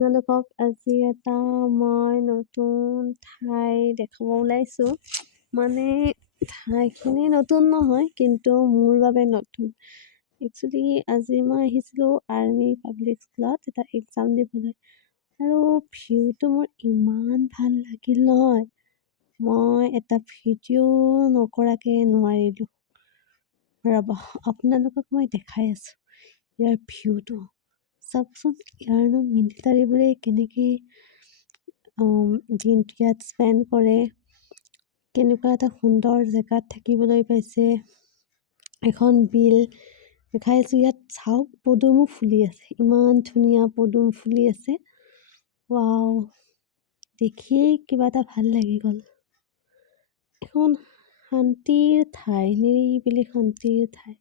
আপোনালোকক আজি এটা মই নতুন ঠাই দেখাব ওলাইছোঁ। মানে ঠাইখিনি নতুন নহয়, কিন্তু মোৰ বাবে নতুন। একচুৱেলি আজি মই আহিছিলোঁ আৰ্মি পাব্লিক স্কুলত এটা এক্সাম দিবলৈ। আৰু ভিউটো মোৰ ইমান ভাল লাগিল নহয়, মই এটা ভিডিঅ' নকৰাকৈ নোৱাৰিলোঁ। ৰ'ব, আপোনালোকক মই দেখাই আছোঁ ইয়াৰ ভিউটো। চাওকচোন, ইয়াৰনো মিলিটাৰীবোৰে কেনেকৈ দিনটো ইয়াত স্পেণ্ড কৰে, কেনেকুৱা এটা সুন্দৰ জেগাত থাকিবলৈ পাইছে। এখন বিল দেখাইছোঁ, ইয়াত চাওক পদুমো ফুলি আছে, ইমান ধুনীয়া পদুম ফুলি আছে। ৱাও, দেখিয়েই কিবা এটা ভাল লাগি গ'ল। এখন শান্তিৰ ঠাই, নিৰিবিলি শান্তিৰ ঠাই।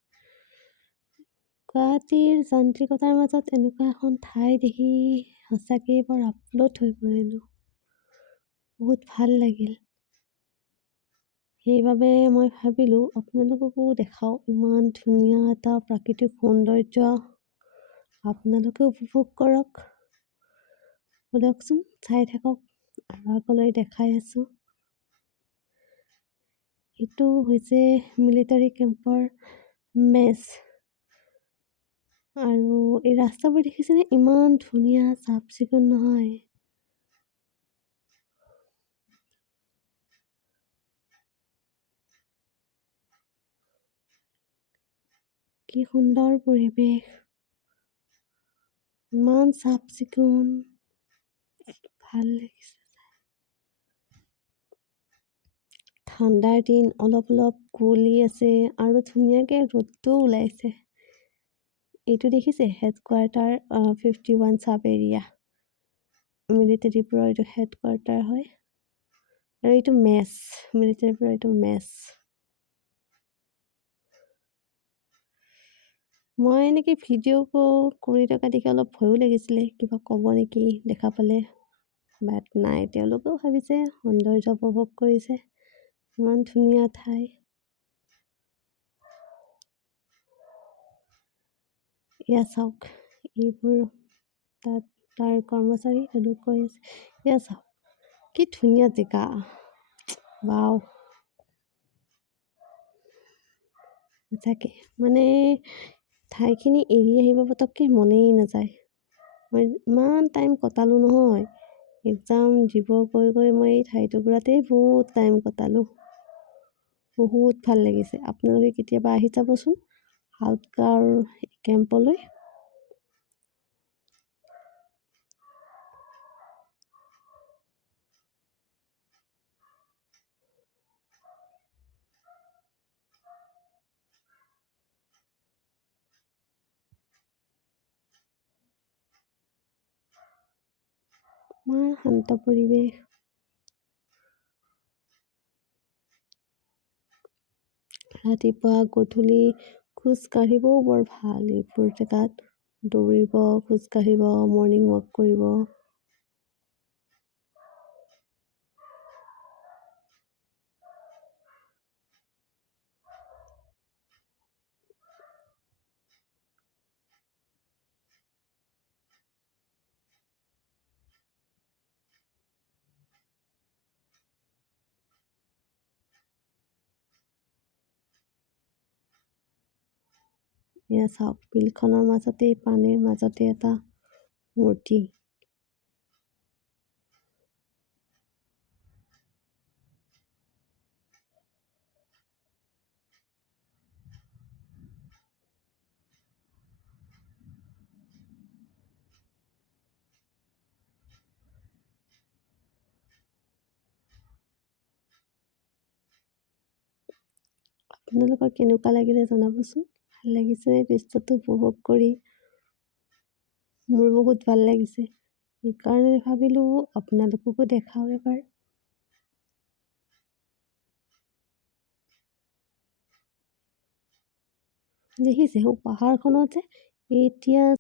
গুৱাহাটীৰ যান্ত্ৰিকতাৰ মাজত এনেকুৱা এখন ঠাই দেখি সঁচাকৈয়ে বৰ আপ্লুত হৈ পৰিলোঁ। বহুত ভাল লাগিল। সেইবাবে মই ভাবিলোঁ আপোনালোককো দেখাওঁ, ইমান ধুনীয়া এটা প্ৰাকৃতিক সৌন্দৰ্য। আপোনালোকে উপভোগ কৰক, সোধকচোন, চাই থাকক। আৰু আগলৈ দেখাই আছোঁ। এইটো হৈছে মিলিটাৰী কেম্পৰ মেছ। আৰু এই ৰাস্তাবোৰ দেখিছেনে, ইমান ধুনীয়া, চাফ চিকুণ নহয়? কি সুন্দৰ পৰিৱেশ, ইমান চাফ চিকুণ, ভাল লাগিছে। ঠাণ্ডাৰ দিন, অলপ অলপ কুঁৱলী আছে আৰু ধুনীয়াকৈ ৰ'দটো ওলাইছে। এইটো দেখিছে, হেডকোৱাৰ্টাৰ 51 চাব এৰিয়া। মিলিটাৰীবোৰৰ এইটো হেডকোৱাৰ্টাৰ হয়। আৰু এইটো মেছ, মিলিটাৰীবোৰৰ এইটো মেছ। মই এনেকৈ ভিডিঅ' কৰি থকা দেখি অলপ ভয়ো লাগিছিলে, কিবা ক'ব নেকি দেখা পালে। বাট নাই, তেওঁলোকেও ভাবিছে সৌন্দৰ্য উপভোগ কৰিছে, ইমান ধুনীয়া ঠাই। এয়া চাওক, এইবোৰ তাৰ কৰ্মচাৰী তেওঁলোক কৈ আছে। এয়া চাওক, কি ধুনীয়া জেগা। ৱাও, সঁচাকৈ মানে ঠাইখিনি এৰি আহিব পটককৈ মনেই নাযায়। মই ইমান টাইম কটালোঁ নহয়, এক্সাম দিব গৈ মই এই ঠাইটুকুৰাতেই বহুত টাইম কটালোঁ। বহুত ভাল লাগিছে। আপোনালোকে কেতিয়াবা আহি যাবচোন আউটগাঁৱৰ কেম্পলৈ। ইমান শান্ত পৰিৱেশ। ৰাতিপুৱা গধূলি খোজ কাঢ়িবও বৰ ভাল। এইবোৰ জেগাত দৌৰিব, খোজ কাঢ়িব, মৰ্ণিং ৱাক কৰিব। এয়া চাওক, বিলখনৰ মাজতেই, পানীৰ মাজতে এটা মূৰ্তি। আপোনালোকৰ কেনেকুৱা লাগিলে জনাবচোন। ভাল লাগিছে দৃশ্যটো উপভোগ কৰি? মোৰ বহুত ভাল লাগিছে, সেইকাৰণে ভাবিলোঁ আপোনালোককো দেখাওঁ এবাৰ। দেখিছে পাহাৰখনত যে এতিয়া